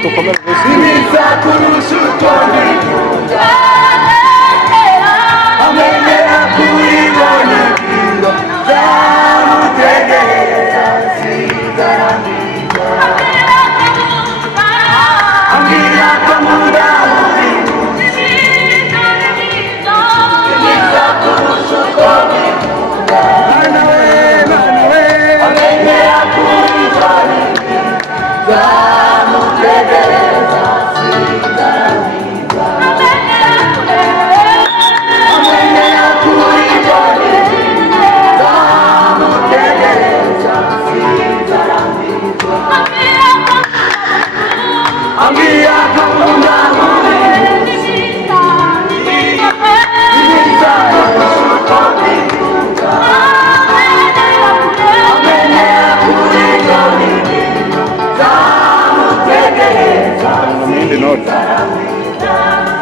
Tu come lo vesti? Inizia conosciuto di Buddha a me la cui voglio dire siamo te si garantisce Amira comuda inizia conosciuto di Buddha a me la cui voglio dire Di notte.